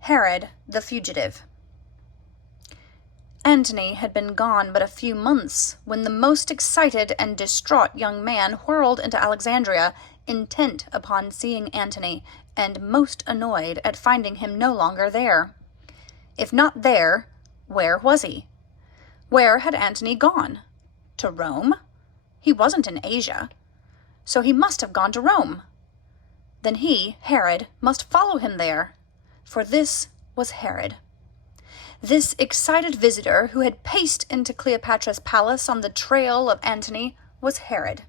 Herod the Fugitive. Antony had been gone but a few months when the most excited and distraught young man whirled into Alexandria, intent upon seeing Antony, and most annoyed at finding him no longer there. If not there, where was he? Where had Antony gone? To Rome? He wasn't in Asia, so he must have gone to Rome. Then he, Herod, must follow him there, for this was Herod. This excited visitor who had paced into Cleopatra's palace on the trail of Antony was Herod.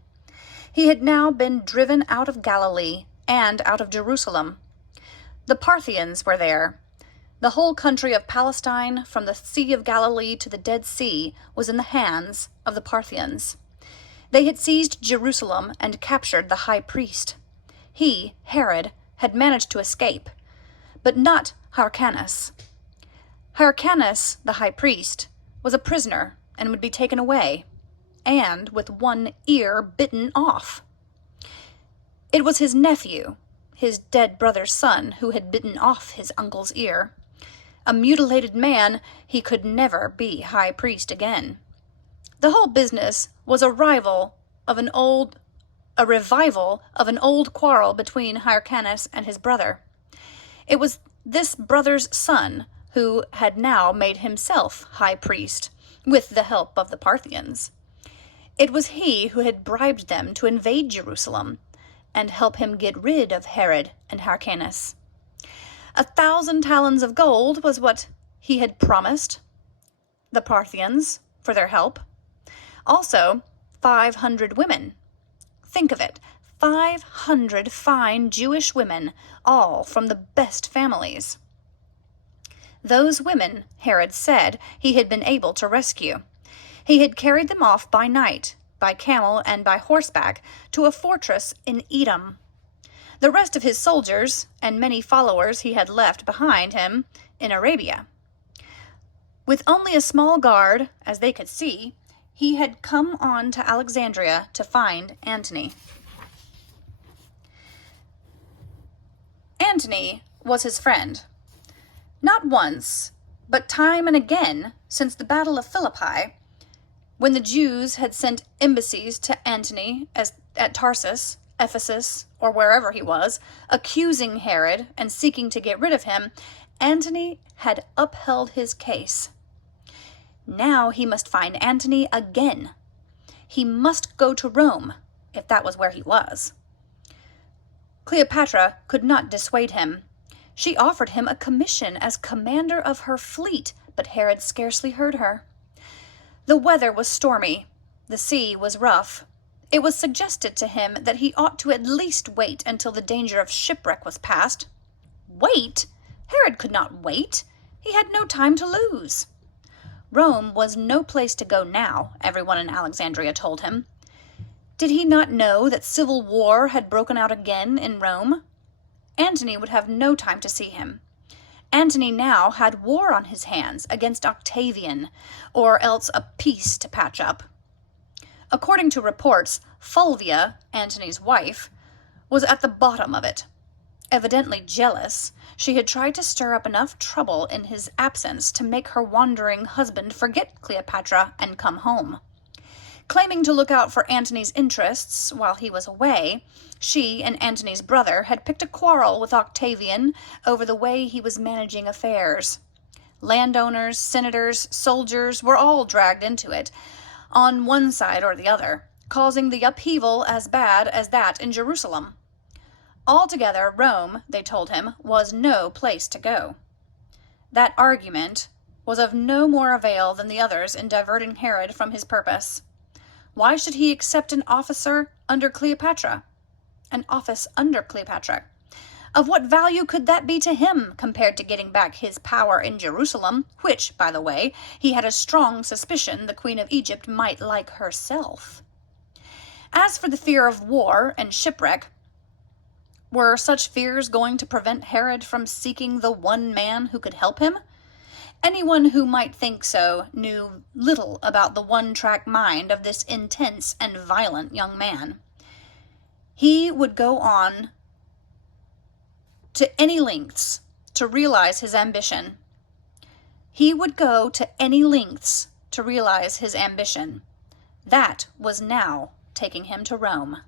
He had now been driven out of Galilee and out of Jerusalem. The Parthians were there. The whole country of Palestine, from the Sea of Galilee to the Dead Sea, was in the hands of the Parthians. They had seized Jerusalem and captured the high priest. He, Herod, had managed to escape, but not Hyrcanus. Hyrcanus, the high priest, was a prisoner and would be taken away, and with one ear bitten off. It was his nephew, his dead brother's son, who had bitten off his uncle's ear. A mutilated man, he could never be high priest again. The whole business was a revival of an old quarrel between Hyrcanus and his brother. It was this brother's son who had now made himself high priest, with the help of the Parthians. It was he who had bribed them to invade Jerusalem and help him get rid of Herod and Hyrcanus. 1,000 talents of gold was what he had promised the Parthians for their help. Also, 500 women. Think of it, 500 fine Jewish women, all from the best families. Those women, Herod said, he had been able to rescue. He had carried them off by night, by camel and by horseback, to a fortress in Edom. The rest of his soldiers and many followers he had left behind him in Arabia. With only a small guard, as they could see, he had come on to Alexandria to find Antony. Antony was his friend. Not once, but time and again, since the Battle of Philippi, when the Jews had sent embassies to Antony at Tarsus, Ephesus, or wherever he was, accusing Herod and seeking to get rid of him, Antony had upheld his case. Now he must find Antony again. He must go to Rome, if that was where he was. Cleopatra could not dissuade him. She offered him a commission as commander of her fleet, but Herod scarcely heard her. The weather was stormy. The sea was rough. It was suggested to him that he ought to at least wait until the danger of shipwreck was past. Wait? Herod could not wait. He had no time to lose. Rome was no place to go now, everyone in Alexandria told him. Did he not know that civil war had broken out again in Rome? Antony would have no time to see him. Antony now had war on his hands against Octavian, or else a peace to patch up. According to reports, Fulvia, Antony's wife, was at the bottom of it. Evidently jealous, she had tried to stir up enough trouble in his absence to make her wandering husband forget Cleopatra and come home. Claiming to look out for Antony's interests while he was away, she and Antony's brother had picked a quarrel with Octavian over the way he was managing affairs. Landowners, senators, soldiers were all dragged into it, on one side or the other, causing the upheaval as bad as that in Jerusalem. Altogether, Rome, they told him, was no place to go. That argument was of no more avail than the others in diverting Herod from his purpose. Why should he accept an office under Cleopatra? Of what value could that be to him compared to getting back his power in Jerusalem, which, by the way, he had a strong suspicion the Queen of Egypt might like herself? As for the fear of war and shipwreck, were such fears going to prevent Herod from seeking the one man who could help him? Anyone who might think so knew little about the one-track mind of this intense and violent young man. He would go on to any lengths to to realize his ambition. He would go to any lengths to realize his ambition. That was now taking him to Rome.